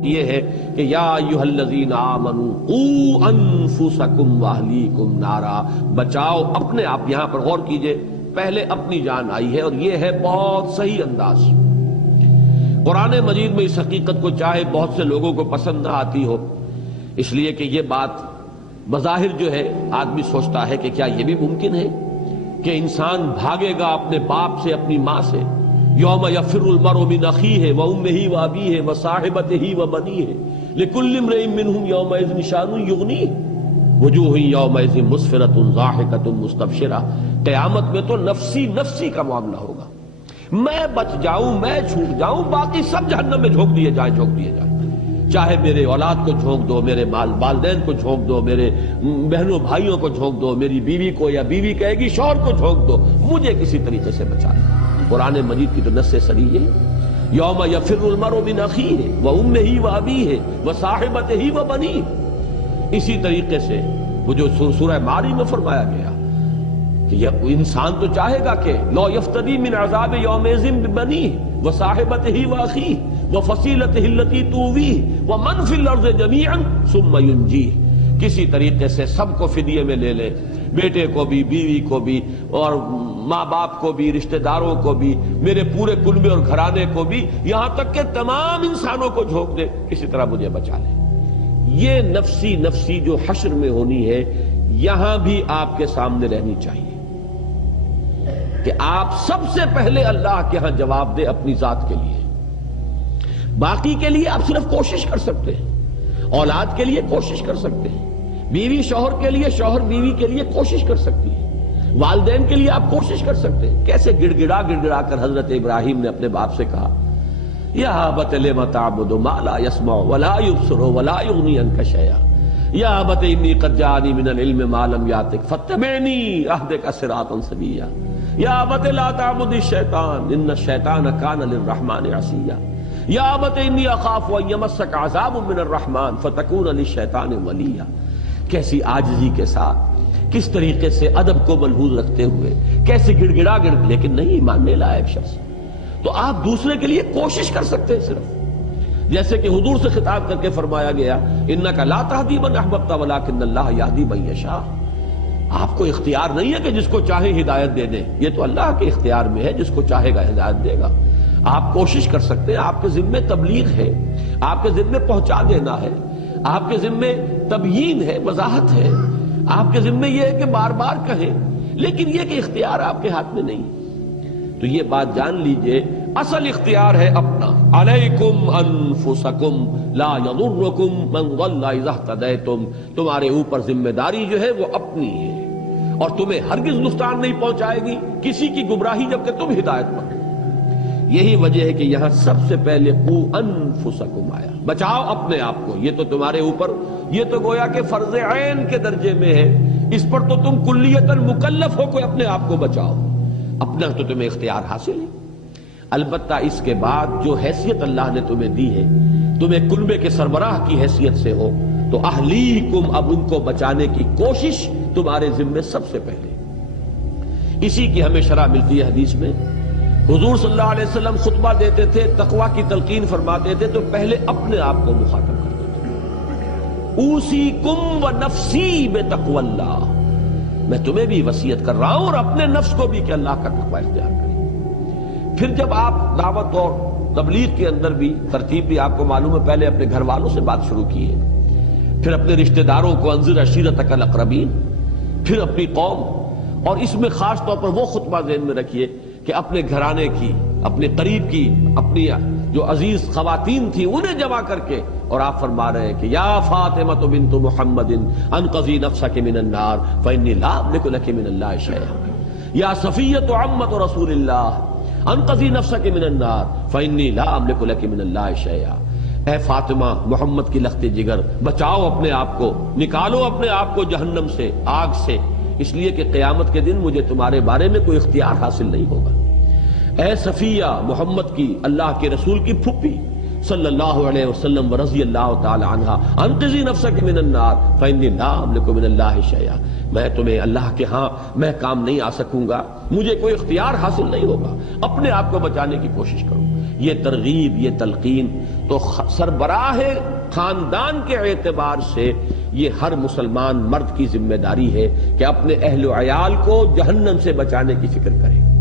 یہ ہے کہ یا ایھا الذین آمنوا قوا انفسکم واہلیکم نارا، بچاؤ اپنے آپ۔ یہاں پر غور کیجئے، پہلے اپنی جان آئی ہے، اور یہ ہے بہت صحیح انداز۔ قرآن مجید میں اس حقیقت کو چاہے بہت سے لوگوں کو پسند نہ آتی ہو، اس لیے کہ یہ بات بظاہر جو ہے آدمی سوچتا ہے کہ کیا یہ بھی ممکن ہے کہ انسان بھاگے گا اپنے باپ سے، اپنی ماں سے؟ یوم یفر المرء من اخیہ وامہ وابیہ وصاحبتہ وبنیہ لکل امرئ منہم یومئذ شأن یغنیہ وجوہ یومئذ مسفرۃ ضاحکۃ مستبشرہ۔ قیامت میں تو نفسی نفسی کا معاملہ ہوگا، میں بچ جاؤں، میں چھوٹ جاؤں، باقی سب جہنم میں جھونک دیے جائیں، جھونک دیے جائیں۔ چاہے میرے اولاد کو جھونک دو، میرے والدین کو جھونک دو، میرے بہنوں بھائیوں کو جھونک دو، میری بیوی کو، یا بیوی کہے گی شوہر کو جھونک دو، مجھے کسی طریقے سے بچا لو۔ قرآن مجید کی تو نص صریح ہے، یوم یفر المرء من اخیہ وامہ وابیہ وصاحبتہ وبنیہ۔ اسی طریقے سے وہ جو سورہ معارج میں فرمایا گیا کہ یہ انسان تو چاہے گا کہ لو یفتدی من عذاب یومئذ ببنیہ وصاحبتہ واخیہ وفصیلتہ التی تؤویہ ومن فی الارض جمیعا ثم ینجیہ۔ کسی طریقے سے سب کو فدیے میں لے لے، بیٹے کو بھی، بیوی کو بھی، اور ماں باپ کو بھی، رشتہ داروں کو بھی، میرے پورے کنبے اور گھرانے کو بھی، یہاں تک کہ تمام انسانوں کو جھونک دے، کسی طرح مجھے بچا لے۔ یہ نفسی نفسی جو حشر میں ہونی ہے، یہاں بھی آپ کے سامنے رہنی چاہیے کہ آپ سب سے پہلے اللہ کے ہاں جواب دے اپنی ذات کے لیے۔ باقی کے لیے آپ صرف کوشش کر سکتے ہیں، اولاد کے لیے کوشش کر سکتے ہیں، بیوی شوہر کے لیے، شوہر بیوی کے لیے کوشش کر سکتی ہے، والدین کے لیے آپ کوشش کر سکتے ہیں۔ کیسے گڑ گڑا کر حضرت ابراہیم نے اپنے باپ سے کہا، یا ابت لم تعبد ما لا يسمع ولا يبصر ولا يغني عنك شيئا یا ابت انی قد جاءنی من العلم ما لم یاتک فاتبعنی اہدک صراطا سویا یا ابت لا تعبد الشیطان ان الشیطان کان للرحمن عصیا یا ابت انی اخاف ان یمسک عذاب من الرحمن فتکون للشیطان ولیا۔ کیسی عاجزی کے ساتھ، کس طریقے سے ادب کو ملحوظ رکھتے ہوئے، کیسے گڑ گڑا لیکن نہیں ماننے لائق شخص۔ تو آپ دوسرے کے لیے کوشش کر سکتے ہیں صرف، جیسے کہ حضور سے خطاب کر کے فرمایا گیا، انک لا تہدی من احببت ولکن اللہ یہدی من یشاء۔ آپ کو اختیار نہیں ہے کہ جس کو چاہے ہدایت دے دیں، یہ تو اللہ کے اختیار میں ہے، جس کو چاہے گا ہدایت دے گا۔ آپ کوشش کر سکتے ہیں، آپ کے ذمے تبلیغ ہے، آپ کے ذمے پہنچا دینا ہے، آپ کے ذمے تبیین ہے، وضاحت ہے، آپ کے ذمے یہ ہے کہ بار بار کہیں، لیکن یہ کہ اختیار آپ کے ہاتھ میں نہیں۔ تو یہ بات جان لیجئے، اصل اختیار ہے اپنا۔ علیکم انفسکم لا یضرکم من ضل اذا اہتدیتم۔ تمہارے اوپر ذمہ داری جو ہے وہ اپنی ہے، اور تمہیں ہرگز نقصان نہیں پہنچائے گی کسی کی گمراہی جب کہ تم ہدایت پر۔ یہی وجہ ہے کہ یہاں سب سے پہلے قوا انفسکم آیا، بچاؤ اپنے آپ کو۔ یہ تو تمہارے اوپر، یہ تو گویا کہ فرض عین کے درجے میں ہے، اس پر تو تم کلیتاً مکلف ہو کہ اپنے آپ کو بچاؤ، اپنا تو تمہیں اختیار حاصل ہے۔ البتہ اس کے بعد جو حیثیت اللہ نے تمہیں دی ہے، تمہیں کنبے کے سربراہ کی حیثیت سے ہو، تو اہلیکم، اب ان کو بچانے کی کوشش تمہارے ذمے سب سے پہلے۔ اسی کی ہمیں شرح ملتی ہے حدیث میں۔ حضور صلی اللہ علیہ وسلم خطبہ دیتے تھے، تقویٰ کی تلقین فرماتے تھے، تو پہلے اپنے آپ کو مخاطب کرتے تھے۔ اوصیکم و نفسی بتقوی اللہ، میں تمہیں بھی وصیت کر رہا ہوں اور اپنے نفس کو بھی کہ اللہ کا تقوی اختیار کریں۔ پھر جب آپ دعوت اور تبلیغ کے اندر بھی ترتیب بھی آپ کو معلوم ہے، پہلے اپنے گھر والوں سے بات شروع کی ہے، پھر اپنے رشتہ داروں کو انذر عشیرتک الاقربین، پھر اپنی قوم، اور اس میں خاص طور پر وہ خطبہ ذہن میں رکھیے کہ اپنے گھرانے کی، اپنے قریب کی، اپنی جو عزیز خواتین تھیں انہیں جمع کر کے، اور آپ فرما رہے ہیں کہ یا فاطمہ بنت محمد انقذی نفسک من النار فانی لا املک لک من اللہ شیئا یا صفیۃ عمۃ رسول اللہ انقذی نفسک من النار فانی لا املک لک من اللہ شیئا۔ اے فاطمہ، محمد کی لخت جگر، بچاؤ اپنے آپ کو، نکالو اپنے آپ کو جہنم سے، آگ سے، اس لیے کہ قیامت کے دن مجھے تمہارے بارے میں کوئی اختیار حاصل نہیں ہوگا۔ اے صفیہ، محمد کی، اللہ کے رسول کی پھپھی صلی اللہ علیہ وسلم و رضی اللہ تعالی عنہا، انقذی نفسک من النار فانی لا املک من اللہ شیئا، میں تمہیں اللہ کے ہاں میں کام نہیں آ سکوں گا، مجھے کوئی اختیار حاصل نہیں ہوگا، اپنے آپ کو بچانے کی کوشش کروں۔ یہ ترغیب، یہ تلقین، تو سربراہ خاندان کے اعتبار سے یہ ہر مسلمان مرد کی ذمہ داری ہے کہ اپنے اہل و عیال کو جہنم سے بچانے کی فکر کرے۔